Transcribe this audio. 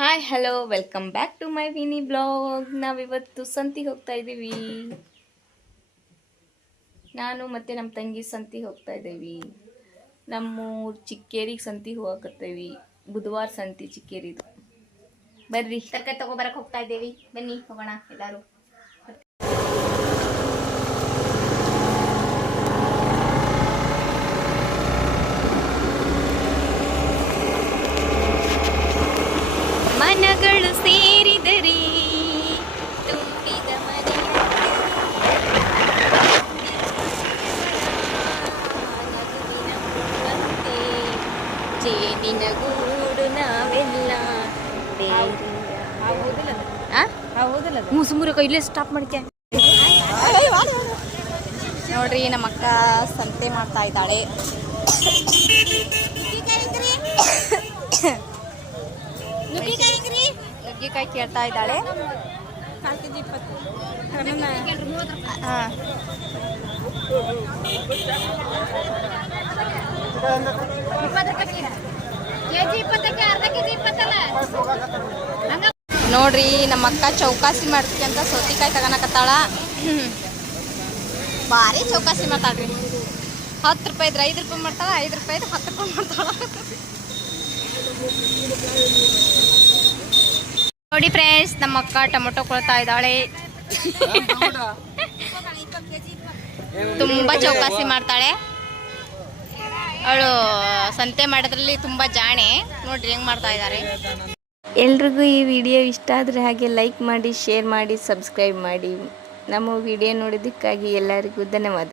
Hi hello welcome back to my Vini blog. ನಾವಿವತ್ತು ಸಂತಿಗೆ ಹೋಗ್ತಾ ಇದ್ದೀವಿ. ನಾನು ಮತ್ತು ನಮ್ಮ ತಂಗಿ ಸಂತಿಗೆ ಹೋಗ್ತಾ ಇದ್ದೀವಿ. ನಮ್ಮ ಚಿಕ್ಕೇರಿಗೆ ಸಂತಿಗೆ ಹೋಗಕತ್ತೇವಿ. ಬುಧವಾರ ಸಂತಿ ಚಿಕ್ಕೇರಿದು. ಬರ್ರಿ ತರಕಾರಿ ತಗೊಬರಕ್ಕೆ ಹೋಗ್ತಾ ಇದ್ದೀವಿ. ಬನ್ನಿ ಹೋಗೋಣ ಎಲ್ಲರೂ. ಮನಗಳು ಸೇರಿದರೆ ತುಂಬಿದ ಮನೆಯಂತೆ ಜೇನಿನ ಗೂಡು ನಾವೆಲ್ಲ ಮೂಸುಮೂರ ಕೈಲೇ ಸ್ಟಾಪ್ ಮಾಡ್ಕೆ. ನೋಡ್ರಿ ನಮ್ಮ ಅಕ್ಕ ಸಂತೆ ಮಾಡ್ತಾ ಇದ್ದಾಳೆ. ನುಗ್ಗಿಕಾಯಿ ಕೇಳ್ತಾ ಇದ್ದಾಳೆ. ನೋಡ್ರಿ ನಮ್ಮ ಅಕ್ಕ ಚೌಕಾಸಿ ಮಾಡ್ತೀವಿ ಅಂತ ಸೌತಿಕಾಯಿ ತಗೋಣಕತ್ತಾಳ. ಭಾರಿ ಚೌಕಾಸಿ ಮಾಡ್ತಾಳ್ರಿ. 10 ರೂಪಾಯಿ ಇದ್ರೆ 5 ರೂಪಾಯಿ ಮಾಡ್ತಾಳ, 5 ರೂಪಾಯಿ ಇದ್ರೆ 10 ರೂಪಾಯಿ ಮಾಡ್ತಾಳ. ನೋಡಿ ಫ್ರೆಂಡ್ಸ್, ನಮ್ಮ ಅಕ್ಕ ಟೊಮೊಟೊ ಕೊಳ್ತಾ ಇದ್ದಾಳೆ. ತುಂಬಾ ಚೌಕಾಸಿ ಮಾಡ್ತಾಳೆ ಅವಳು. ಸಂತೆ ಮಾಡೋದ್ರಲ್ಲಿ ತುಂಬಾ ಜಾಣೆ. ನೋಡ್ರಿ ಹೆಂಗ್ ಮಾಡ್ತಾ ಇದ್ದಾರೆ. ಎಲ್ರಿಗೂ ಈ ವಿಡಿಯೋ ಇಷ್ಟ ಆದರೆ ಹಾಗೆ ಲೈಕ್ ಮಾಡಿ, ಶೇರ್ ಮಾಡಿ, ಸಬ್ಸ್ಕ್ರೈಬ್ ಮಾಡಿ. ನಮ್ಮ ವಿಡಿಯೋ ನೋಡೋದಕ್ಕಾಗಿ ಎಲ್ಲರಿಗೂ ಧನ್ಯವಾದ.